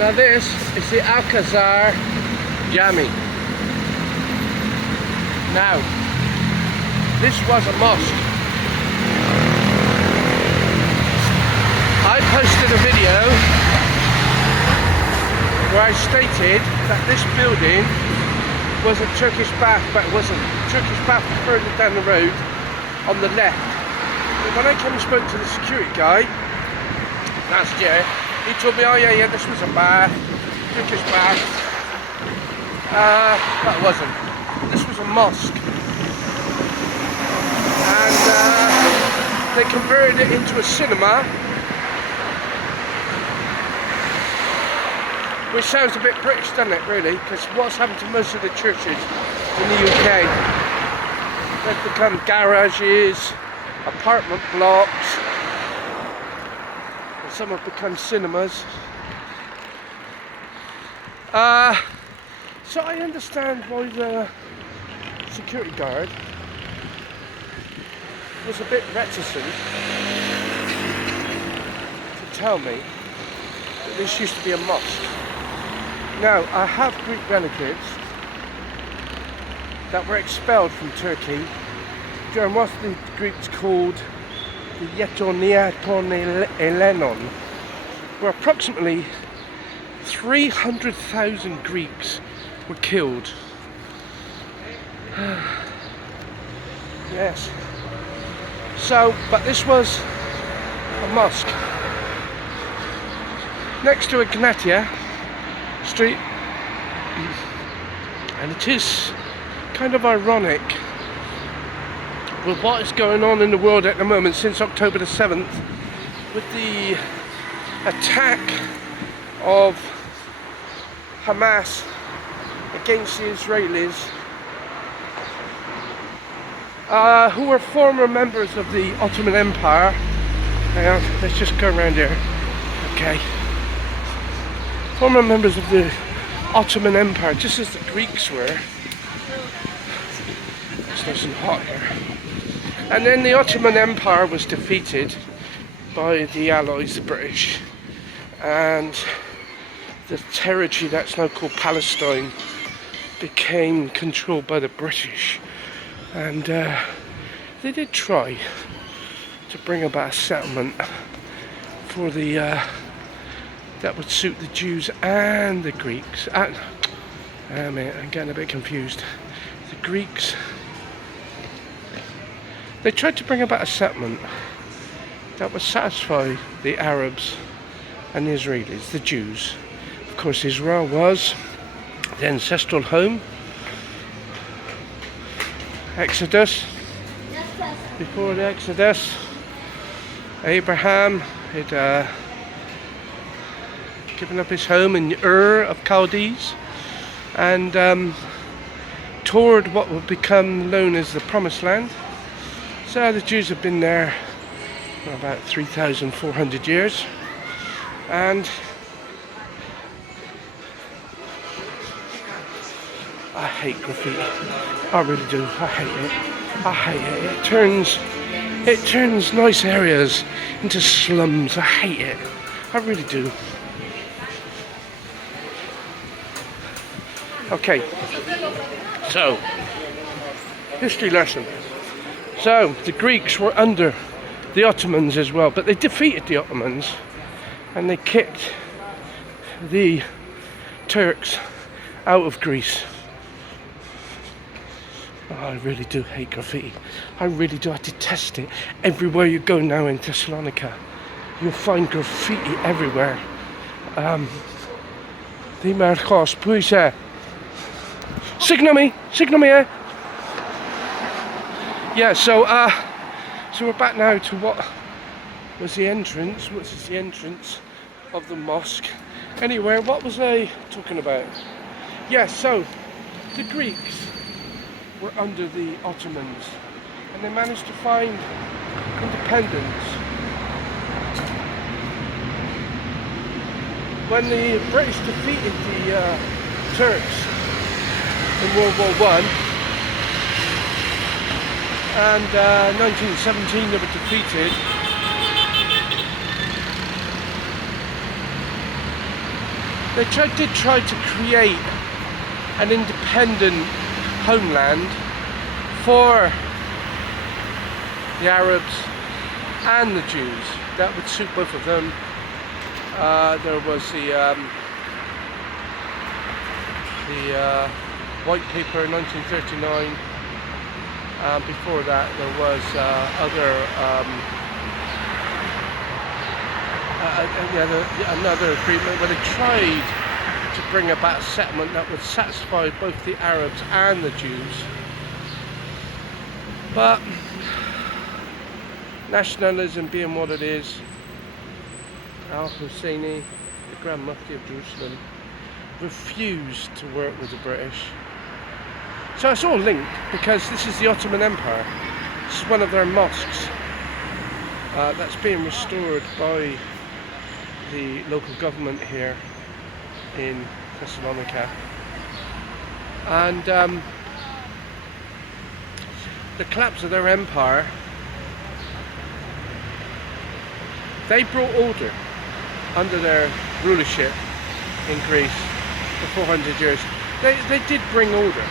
Now this is the Alkazar Jami. Now, this was a mosque. I posted a video where I stated that this building was a Turkish bath, but it wasn't. Turkish bath was further down the road on the left. But when I came and spoke to the security guy last year, he told me, oh yeah, this was a bath, Turkish bath. But it wasn't. This was a mosque. And they converted it into a cinema, which sounds a bit British, doesn't it, really? Because what's happened to most of the churches in the UK? They've become garages, apartment blocks, and some have become cinemas. So I understand why the security guard was a bit reticent to tell me that this used to be a mosque. Now, I have Greek relatives that were expelled from Turkey during what the Greeks called the Yetoniaton Elenon, where approximately 300,000 Greeks were killed. Yes. So, but this was a mosque next to a Gnatia street, and it is kind of ironic with what is going on in the world at the moment since October the 7th with the attack of Hamas against the Israelis, who were former members of the Ottoman Empire. Hang on, let's just go around here. Okay. Former members of the Ottoman Empire, just as the Greeks were. It's nice and hot here. And then the Ottoman Empire was defeated by the Allies, the British, and the territory that's now called Palestine became controlled by the British. And they did try to bring about a settlement for the that would suit the Jews and the Greeks. I'm getting a bit confused. The Greeks, they tried to bring about a settlement that would satisfy the Arabs and the Israelis, the Jews. Of course, Israel was the ancestral home. Exodus, before the Exodus, Abraham had given up his home in Ur of Chaldees and toured what would become known as the Promised Land. So the Jews have been there for about 3,400 years, and I hate graffiti. I really do. I hate it. I hate it. It turns nice areas into slums. I hate it. I really do. Okay, so, history lesson. So, the Greeks were under the Ottomans as well, but they defeated the Ottomans and they kicked the Turks out of Greece. Oh, I really do hate graffiti. I really do. I detest it. Everywhere you go now in Thessaloniki, you'll find graffiti everywhere. The Marcos, please. Signal me, eh? Yeah, so we're back now to what was the entrance, which is the entrance of the mosque. Anyway, what was I talking about? Yeah, so the Greeks were under the Ottomans and they managed to find independence when the British defeated the Turks in World War I, and 1917 they were defeated. They did try to create an independent homeland for the Arabs and the Jews. That would suit both of them. There was the White Paper in 1939. Before that, there was another agreement where they tried to bring about a settlement that would satisfy both the Arabs and the Jews. But nationalism being what it is, Husseini, the Grand Mufti of Jerusalem, refused to work with the British. So it's all linked, because this is the Ottoman Empire. This is one of their mosques that's being restored by the local government here in Thessaloniki. And the collapse of their empire, they brought order under their rulership in Greece for 400 years. They did bring order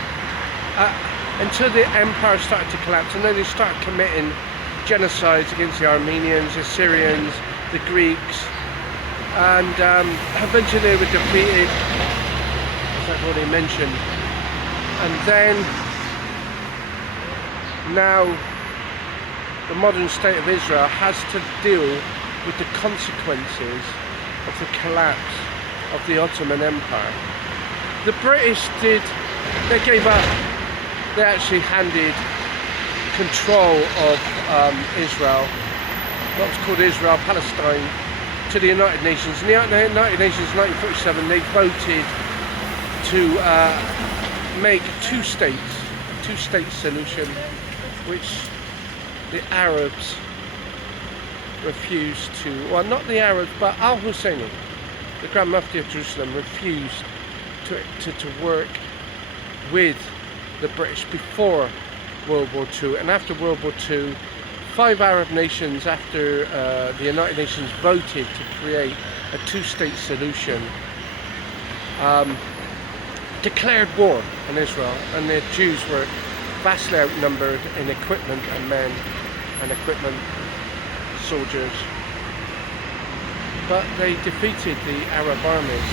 until the empire started to collapse, and then they started committing genocides against the Armenians, the Syrians, the Greeks, and eventually they were defeated, as I've already mentioned. And then now the modern state of Israel has to deal with the consequences of the collapse of the Ottoman Empire. The British they gave up. They actually handed control of Israel, what's called Israel, Palestine, to the United Nations. In the United Nations in 1947, they voted to make a two-state solution, which the Arabs refused to, well, not the Arabs, but Husseini, the Grand Mufti of Jerusalem, refused to work with the British before World War II. And after World War II, 5 Arab nations, after the United Nations voted to create a two-state solution, declared war on Israel, and the Jews were vastly outnumbered in equipment and men and equipment, soldiers. But they defeated the Arab armies,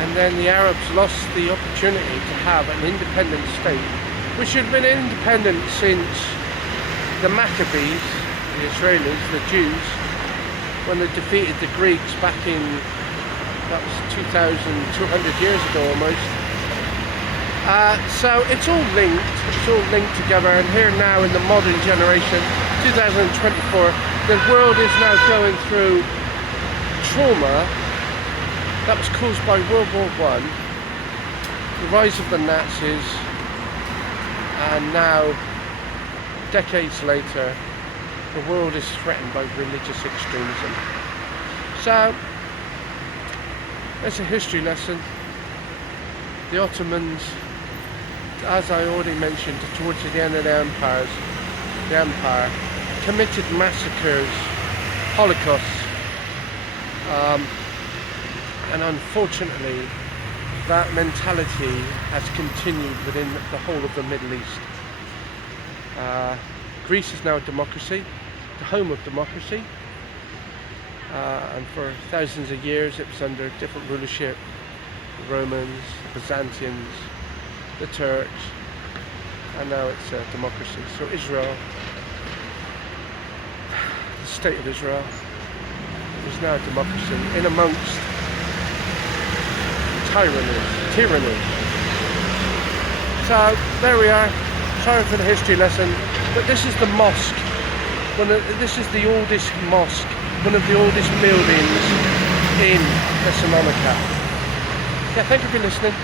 and then the Arabs lost the opportunity to have an independent state, which had been independent since the Maccabees, the Israelis, the Jews, when they defeated the Greeks back in, that was 2,200 years ago almost. So it's all linked together, and here now in the modern generation, 2024, the world is now going through trauma that was caused by World War I, the rise of the Nazis, and now, decades later, the world is threatened by religious extremism. So, it's a history lesson. The Ottomans, as I already mentioned, towards the end of the empire, committed massacres, holocausts, and unfortunately that mentality has continued within the whole of the Middle East. Greece is now a democracy, the home of democracy, and for thousands of years it was under different rulership: the Romans, the Byzantines, the Turks, and now it's a democracy. So Israel, the state of Israel, is now a democracy in amongst tyranny. So there we are. Sorry for the history lesson, but this is the mosque. This is the oldest mosque, one of the oldest buildings in Thessaloniki. Yeah, thank you for listening.